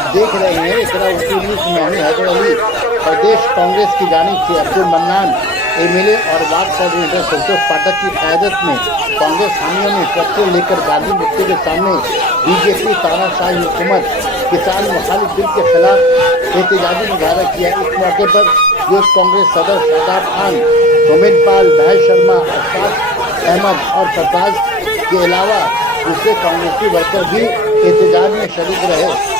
आप देख रहे हैं इतना 19 में हैदर अली प्रदेश कांग्रेस की जानिब से अब्दुल मन्नान एमएलए और वार्ड कोऑर्डिनेटर संतोष पाठक की क़यादत में कांग्रेस हामियों ने ट्रैक्टर लेकर गांधी मुफ्ती के सामने बीजेपी तानाशाही हुकूमत किसान मुखालिफ बिल के खिलाफ एहतजाजी मुजाहरा किया। इस मौके पर यूथ कांग्रेस सदर शादाब खान, सुमित पाल, भाई शर्मा, अशफाक अहमद और सरफराज के अलावा दूसरे कांग्रेसी वर्कर भी एहतजाज में शरीक रहे।